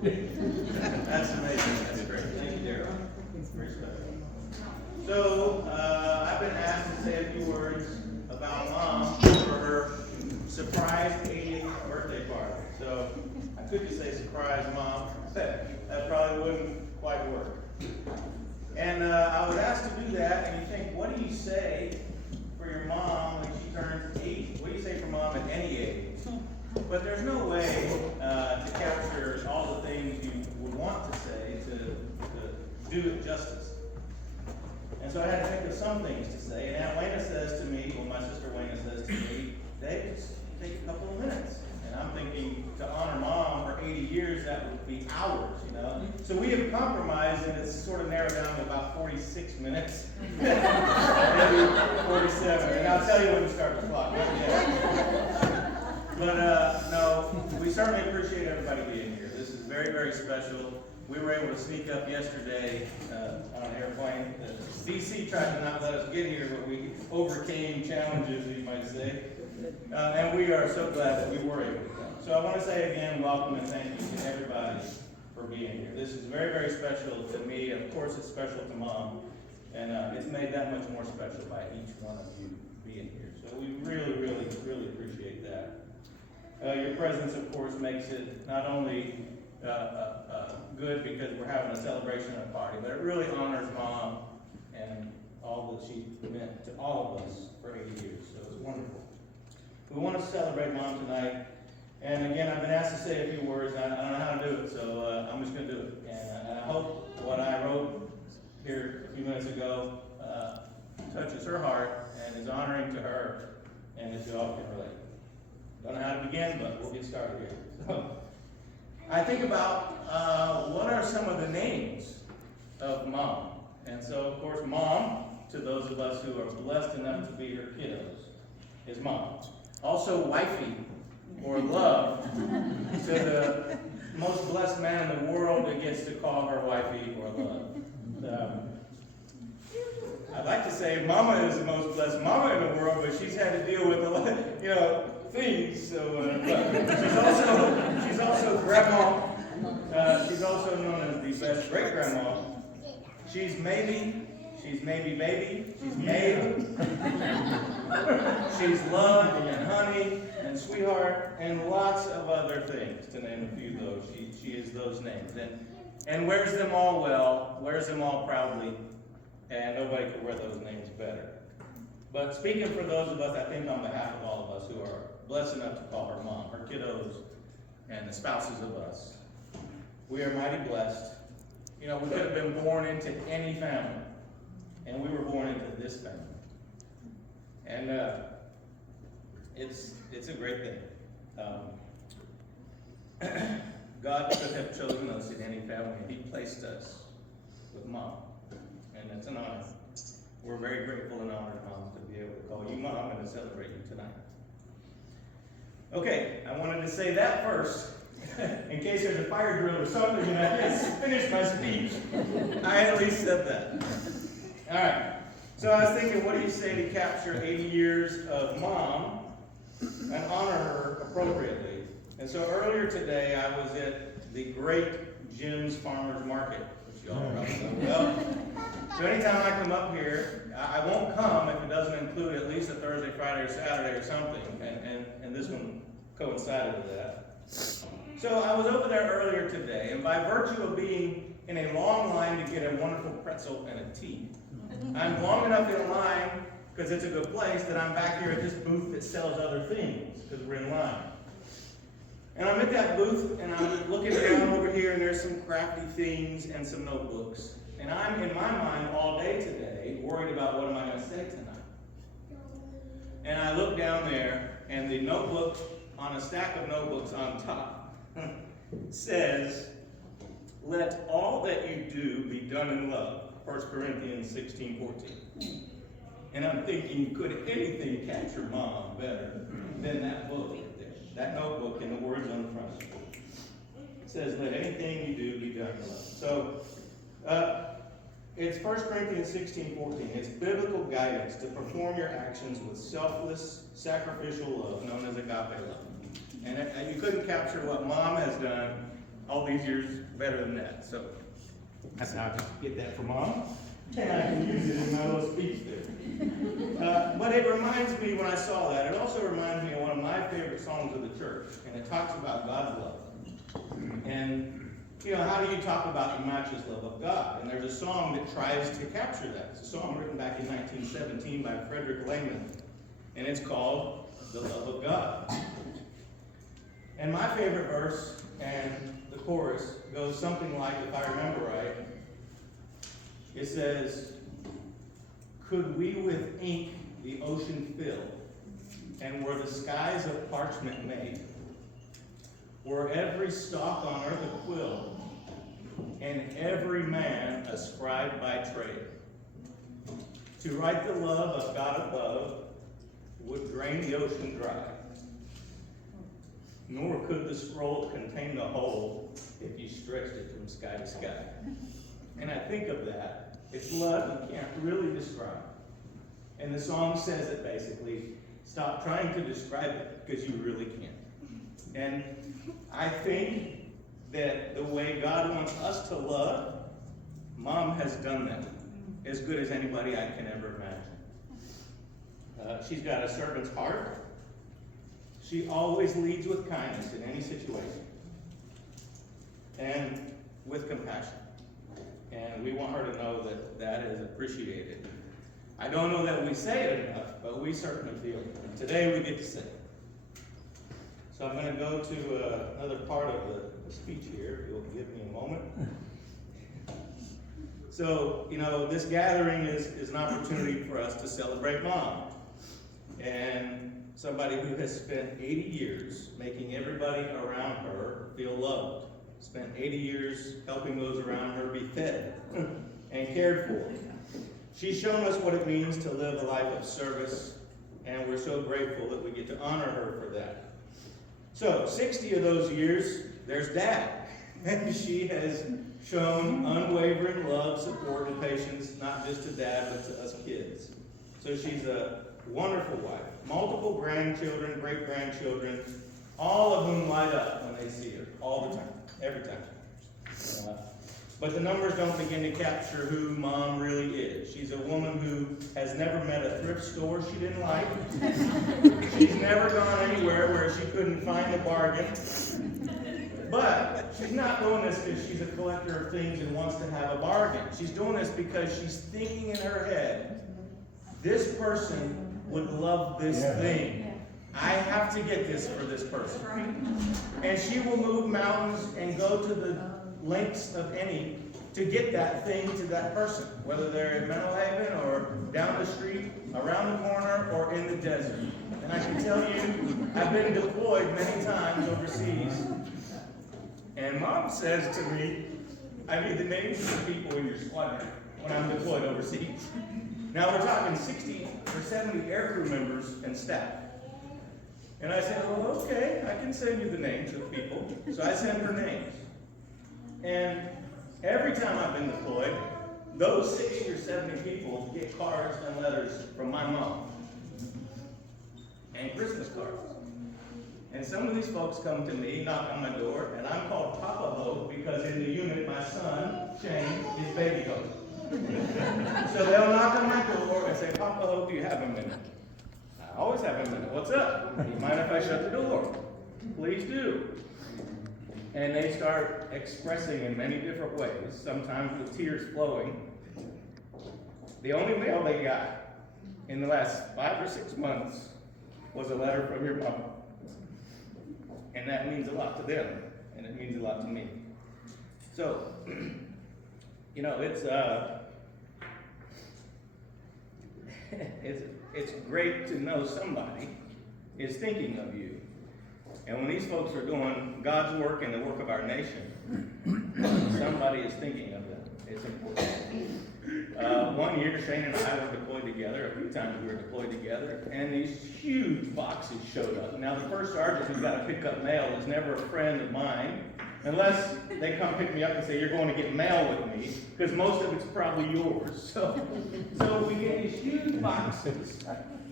That's amazing. That's great. Thank you, Daryl. Very special. So, I've been asked to say a few words about Mom for her surprise 80th birthday party. So, I could just say surprise Mom. That probably wouldn't quite work. And I was asked to do that, and you think, what do you say for your mom when she turns 80? What do you say for Mom at any age? But there's no way to capture all the things you would want to say to do it justice. And so I had to think of some things to say. And Aunt Wayna says to me, well, my sister Wayna says to me, Dave, just take a couple of minutes. And I'm thinking, to honor Mom for 80 years, that would be hours, you know? So we have compromised, and it's sort of narrowed down to about 46 minutes. Maybe 47. And I'll tell you when to start the clock. But no, we certainly appreciate everybody being here. This is very, very special. We were able to sneak up yesterday on an airplane. DC tried to not let us get here, but we overcame challenges, you might say. And we are so glad that we were able to come. So I want to say again, welcome and thank you to everybody for being here. This is very, very special to me. Of course, it's special to Mom. And it's made that much more special by each one of you being here. So we really, really, really appreciate that. Your presence, of course, makes it not only good because we're having a celebration and a party, but it really honors Mom and all that she meant to all of us for 80 years. So it's wonderful. We want to celebrate Mom tonight. And again, I've been asked to say a few words. I don't know how to do it, so I'm just going to do it. And I hope what I wrote here a few minutes ago touches her heart and is honoring to her, and that you all can relate. Don't know how to begin, but we'll get started here. So, I think about what are some of the names of Mom. And so, of course, Mom, to those of us who are blessed enough to be her kiddos, is Mom. Also, wifey, or love, to the most blessed man in the world that gets to call her wifey or love. I'd like to say Mama is the most blessed mama in the world, but she's had to deal with a lot, things. So she's also grandma. She's also known as the best great grandma. She's maybe baby. She's Maeve. She's love and honey and sweetheart and lots of other things, to name a few though. She is those names and wears them all well, wears them all proudly, and nobody could wear those names better. But speaking for those of us, I think on behalf of all of us who are blessed enough to call her Mom, her kiddos, and the spouses of us, we are mighty blessed. We could have been born into any family, and we were born into this family. And it's a great thing. God could have chosen us in any family, and He placed us with Mom, and it's an honor. We're very grateful and honored, Mom, to be able to call you Mom and to celebrate you tonight. Okay, I wanted to say that first, in case there's a fire drill or something and I can't finish my speech. I at least said that. All right, so I was thinking, what do you say to capture 80 years of Mom and honor her appropriately? And so earlier today, I was at the great Jim's Farmers Market, which you all probably know well. So anytime I come up here, I won't come if it doesn't include at least a Thursday, Friday, or Saturday or something, and this one coincided with that. So I was over there earlier today, and by virtue of being in a long line to get a wonderful pretzel and a tea, I'm long enough in line, because it's a good place, that I'm back here at this booth that sells other things, because we're in line. And I'm at that booth, and I'm looking down over here, and there's some crafty things and some notebooks. And I'm, in my mind, all day today, worried about what am I going to say tonight. And I look down there, and the notebook, on a stack of notebooks on top, says, "Let all that you do be done in love." 1 Corinthians 16:14. And I'm thinking, could anything capture Mom better than that book right there? That notebook and the words on the front of it. It says, "Let anything you do be done in love." So, it's 1 Corinthians 16:14. It's biblical guidance to perform your actions with selfless, sacrificial love, known as agape love. And you couldn't capture what Mom has done all these years better than that. So I said, I'll just get that from Mom, and I can use it in my little speech there. But it reminds me, when I saw that, it also reminds me of one of my favorite songs of the church, and it talks about God's love. And you know, how do you talk about the matchless love of God? And there's a song that tries to capture that. It's a song written back in 1917 by Frederick Lehman, and it's called The Love of God. And my favorite verse and the chorus goes something like, if I remember right, it says, could we with ink the ocean fill, and were the skies of parchment made, were every stalk on earth a quill, and every man a scribe by trade, to write the love of God above would drain the ocean dry, nor could the scroll contain the whole if you stretched it from sky to sky. And I think of that. It's love you can't really describe. And the song says it basically, stop trying to describe it because you really can't. And I think that the way God wants us to love, Mom has done that as good as anybody I can ever imagine. She's got a servant's heart. She always leads with kindness in any situation and with compassion. And we want her to know that that is appreciated. I don't know that we say it enough, but we certainly feel it. And today we get to say it. So I'm going to go to another part of the speech here, if you'll give me a moment. So, you know, this gathering is an opportunity for us to celebrate Mom. And somebody who has spent 80 years making everybody around her feel loved. Spent 80 years helping those around her be fed and cared for. She's shown us what it means to live a life of service, and we're so grateful that we get to honor her for that. So, 60 of those years, there's Dad. And she has shown unwavering love, support, and patience, not just to Dad, but to us kids. So she's a wonderful wife. Multiple grandchildren, great-grandchildren, all of whom light up when they see her, all the time, every time. But the numbers don't begin to capture who Mom really is. She's a woman who has never met a thrift store she didn't like. She's never gone anywhere where she couldn't find a bargain. But she's not doing this because she's a collector of things and wants to have a bargain. She's doing this because she's thinking in her head, this person would love this thing. I have to get this for this person. And she will move mountains and go to the lengths of any to get that thing to that person, whether they're in Mental Haven or down the street, around the corner, or in the desert. And I can tell you, I've been deployed many times overseas, and Mom says to me, I need the names of the people in your squadron when I'm deployed overseas. Now we're talking 60 or 70 aircrew members and staff. And I said, well, okay, I can send you the names of people. So I send her names. And every time I've been deployed, those 60 or 70 people get cards and letters from my mom. And Christmas cards. And some of these folks come to me, knock on my door, and I'm called Papa Ho because in the unit, my son, Shane, is Baby Ho. So they'll knock on my door and say, Papa Ho, do you have a minute? I always have a minute. What's up? Do you mind if I shut the door? Please do. And they start expressing in many different ways, sometimes with tears flowing. The only mail they got in the last 5 or 6 months was a letter from your mom. And that means a lot to them, and it means a lot to me. So, you know, it's great to know somebody is thinking of you. And when these folks are doing God's work and the work of our nation, somebody is thinking of them. It's important. 1 year, Shane and I were deployed together. A few times we were deployed together, and these huge boxes showed up. Now, the first sergeant who's got to pick up mail is never a friend of mine, unless they come pick me up and say, you're going to get mail with me, because most of it's probably yours. So we get these huge boxes,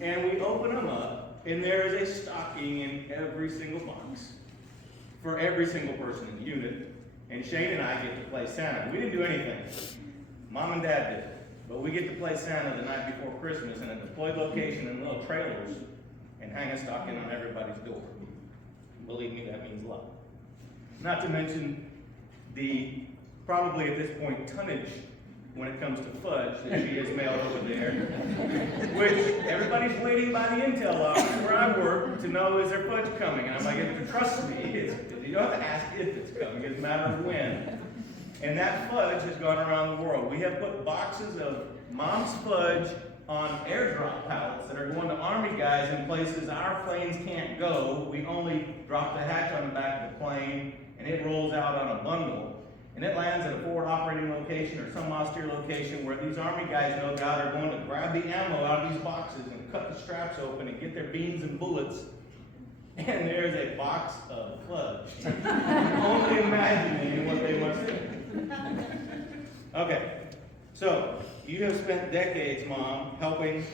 and we open them up, and there is a stocking in every single box for every single person in the unit, And Shane and I get to play Santa. We didn't do anything. Mom and Dad did. But we get to play Santa the night before Christmas in a deployed location in little trailers and hang a stocking on everybody's door. Believe me, that means love. Not to mention the, probably at this point, tonnage when it comes to fudge that she has mailed over there, which everybody's waiting by the Intel office where I work to know, is there fudge coming? And I'm like, trust me, you don't have to ask if it's coming, it's a matter of when. And that fudge has gone around the world. We have put boxes of Mom's fudge on airdrop pallets that are going to Army guys in places our planes can't go. We only drop the hatch on the back of the plane, and it rolls out on a bundle. And it lands at a forward operating location or some austere location where these Army guys, no doubt, are going to grab the ammo out of these boxes and cut the straps open and get their beans and bullets. And there's a box of fudge. Only imagining what they must do. Okay, so you have spent decades, Mom, helping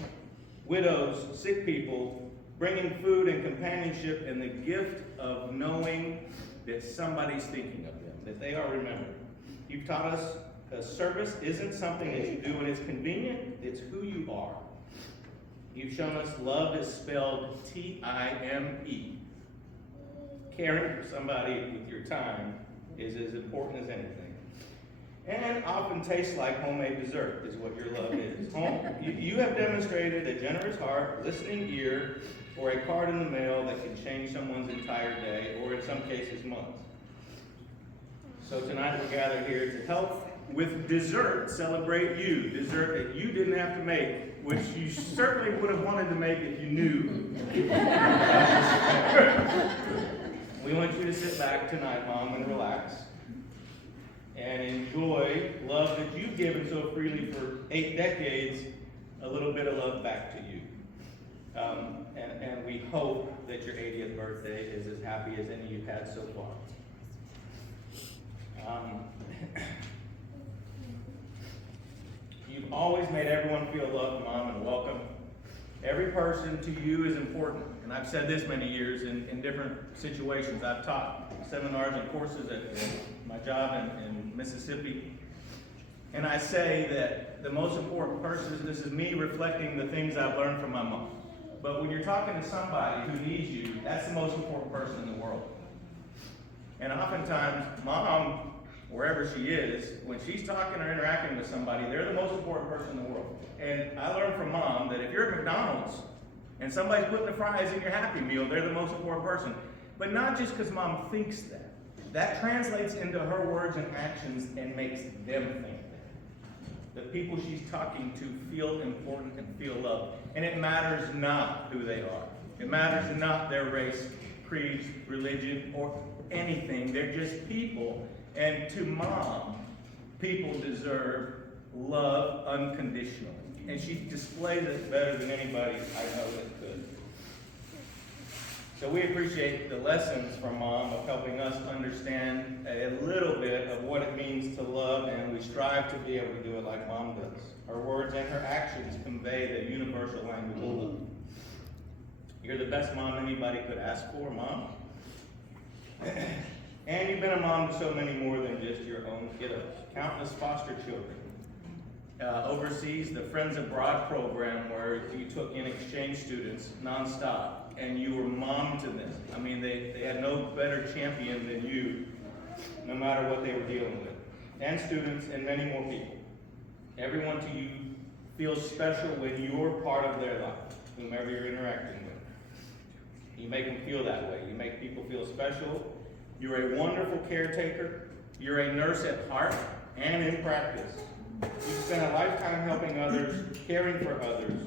widows, sick people, bringing food and companionship and the gift of knowing that somebody's thinking of them, that they are remembered. You've taught us that service isn't something that you do when it's convenient, it's who you are. You've shown us love is spelled T-I-M-E. Caring for somebody with your time is as important as anything. And often tastes like homemade dessert is what your love is. You have demonstrated a generous heart, listening ear, or a card in the mail that can change someone's entire day, or in some cases, months. So tonight we're gathered here to help with dessert celebrate you. Dessert that you didn't have to make, which you certainly would have wanted to make if you knew. We want you to sit back tonight, Mom, and relax. And enjoy love that you've given so freely for 8 decades, a little bit of love back to you. And we hope that your 80th birthday is as happy as any you've had so far. You've always made everyone feel loved, Mom, and welcome. Every person to you is important. And I've said this many years in different situations. I've taught seminars and courses at my job in Mississippi. And I say that the most important person, this is me reflecting the things I've learned from my mom. But when you're talking to somebody who needs you, that's the most important person in the world. And oftentimes, Mom, wherever she is, when she's talking or interacting with somebody, they're the most important person in the world. And I learned from Mom that if you're at McDonald's and somebody's putting the fries in your Happy Meal, they're the most important person. But not just because Mom thinks that. That translates into her words and actions and makes them think that. The people she's talking to feel important and feel loved. And it matters not who they are. It matters not their race, creed, religion, or anything. They're just people. And to Mom, people deserve love unconditionally. And she displays it better than anybody I know that could. So we appreciate the lessons from Mom of helping us understand a little bit of what it means to love, and we strive to be able to do it like Mom does. Her words and her actions convey the universal language of love. You're the best mom anybody could ask for, Mom. And you've been a mom to so many more than just your own kiddos. Countless foster children. Overseas, the Friends Abroad program where you took in exchange students nonstop. And you were mom to them. I mean, they had no better champion than you, no matter what they were dealing with. And students and many more people. Everyone to you feels special when you're part of their life, whomever you're interacting with. You make them feel that way. You make people feel special. You're a wonderful caretaker. You're a nurse at heart and in practice. You've spent a lifetime helping others, caring for others.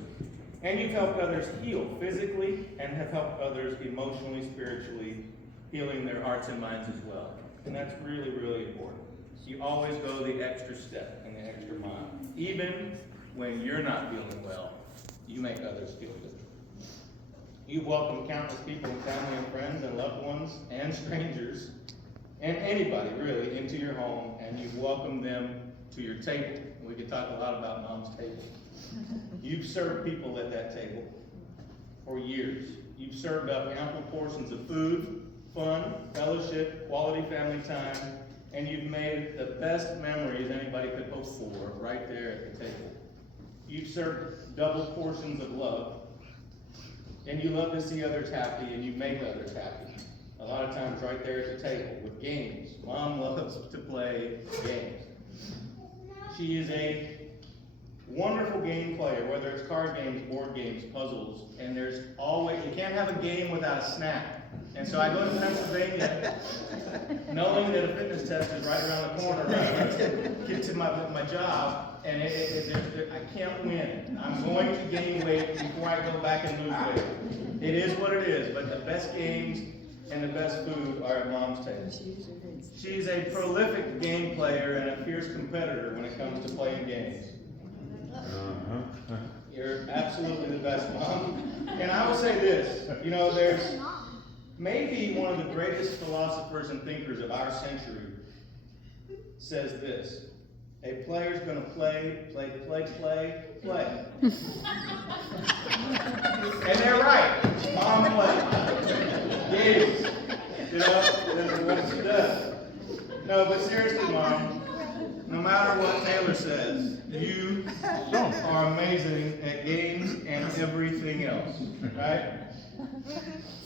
And you've helped others heal physically and have helped others emotionally, spiritually, healing their hearts and minds as well. And that's really, really important. You always go the extra step and the extra mile. Even when you're not feeling well, you make others feel good. You've welcomed countless people and family and friends and loved ones and strangers and anybody really into your home, and you've welcomed them to your table. We could talk a lot about Mom's table. You've served people at that table for years. You've served up ample portions of food, fun, fellowship, quality family time, and you've made the best memories anybody could hope for right there at the table. You've served double portions of love, and you love to see others happy, and you make others happy. A lot of times right there at the table with games. Mom loves to play games. She is a wonderful game player, whether it's card games, board games, puzzles, and there's always, you can't have a game without a snack. And so I go to Pennsylvania knowing that a fitness test is right around the corner, right? Get to my job, and I can't win. I'm going to gain weight before I go back and lose weight. It is what it is, but the best games and the best food are at Mom's table. She's a prolific game player and a fierce competitor when it comes to playing games. You're absolutely the best, Mom. And I will say this, you know, there's maybe one of the greatest philosophers and thinkers of our century says this: a player's gonna play. And they're right. Mom plays. Games. You know, that's what she does. No, but seriously, Mom, no matter what Taylor says, you are amazing at games and everything else, right?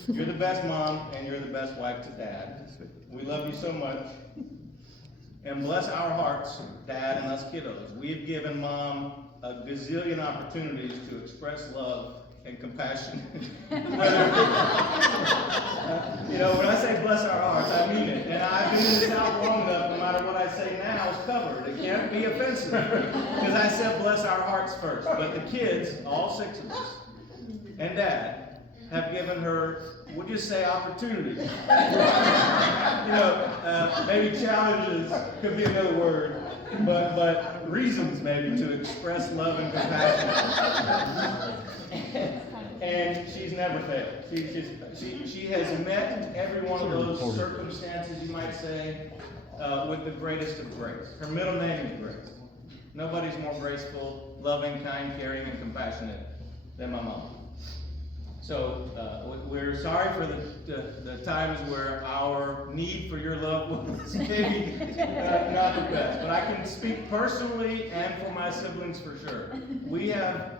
You're the best mom, and you're the best wife to Dad. We love you so much. And bless our hearts, Dad and us kiddos. We've given Mom a gazillion opportunities to express love and compassion. You know, when I say bless our hearts, I mean it. And I've been in the South long enough, no matter what I say now is covered. It can't be offensive, because I said bless our hearts first. But the kids, all 6 of us, and Dad, have given her, we'll just say, opportunities. You know, maybe challenges could be another word, but reasons maybe to express love and compassion. And she's never failed. She has met every one of those circumstances, you might say, with the greatest of grace. Her middle name is Grace. Nobody's more graceful, loving, kind, caring, and compassionate than my mom. So we're sorry for the times where our need for your love was maybe not the best. But I can speak personally and for my siblings for sure. We have,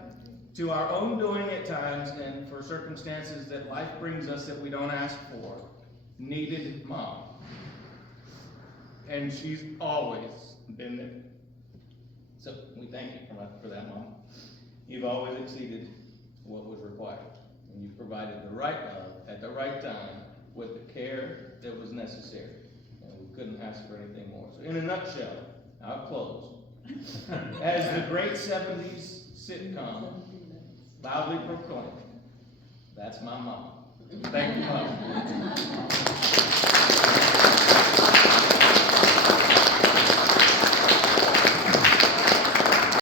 to our own doing at times and for circumstances that life brings us that we don't ask for, needed Mom. And she's always been there. So we thank you for that, Mom. You've always exceeded what was required. And you provided the right love at the right time with the care that was necessary. And we couldn't ask for anything more. So in a nutshell, I'll close. As the great 70s sitcom loudly proclaimed, that's my mom. Thank you, Mom.